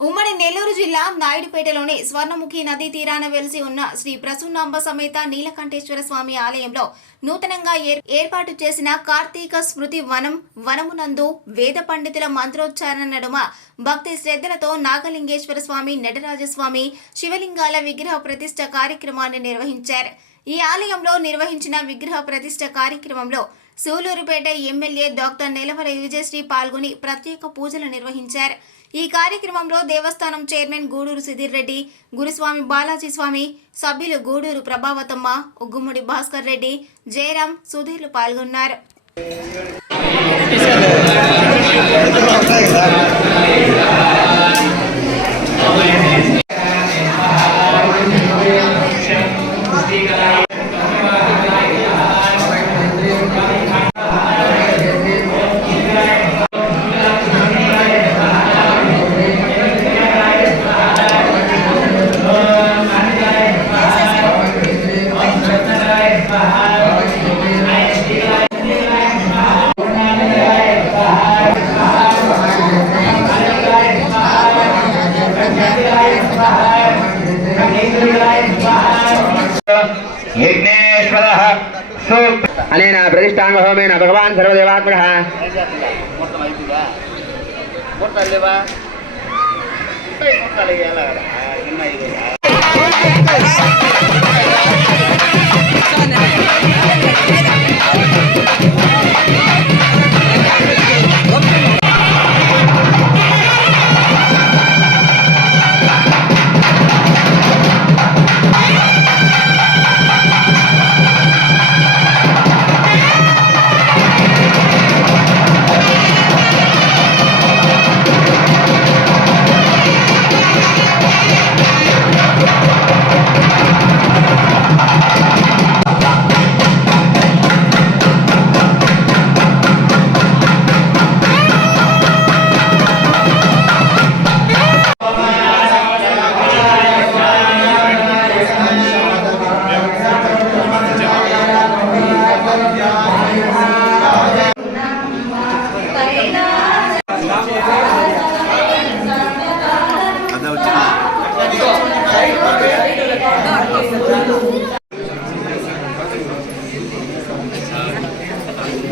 ఉమ్మడి నెల్లూరు జిల్లా నాయుడుపేటలోని స్వర్ణముఖి నదీ తీరాన వెలిసి ఉన్న శ్రీ ప్రసన్నాంబ సమేత నీలకంఠేశ్వర స్వామి ఆలయంలో నూతనంగా ఏర్- ఏర్పాటు చేసిన కార్తీక స్మృతి వనం వనమునందు వేద పండితుల మంత్రోచ్చారణ నడుమ భక్తి శ్రద్ధలతో నాగలింగేశ్వర స్వామి నటరాజస్వామి శివలింగాల విగ్రహ ప్రతిష్ట కార్యక్రమాన్ని నిర్వహించారు. ఈ ఆలయంలో నిర్వహించిన విగ్రహ ప్రతిష్ట కార్యక్రమంలో సూలూరుపేట ఎమ్మెల్యే డాక్టర్ నెలవర విజయశ్రీ పాల్గొని ప్రత్యేక పూజలు నిర్వహించారు. ఈ కార్యక్రమంలో దేవస్థానం చైర్మన్ గూడూరు సుధీర్ రెడ్డి గురుస్వామి బాలాజీ స్వామి సభ్యులు గూడూరు ప్రభావతమ్మ ఉగ్గుముడి భాస్కర్ రెడ్డి జయరాం సుధీర్లు పాల్గొన్నారు. अनेन प्रतिष्ठाङ्गहोमेन भगवान् सर्वदेवात्मकः ಮೂರ್ತಾಲೇವಾ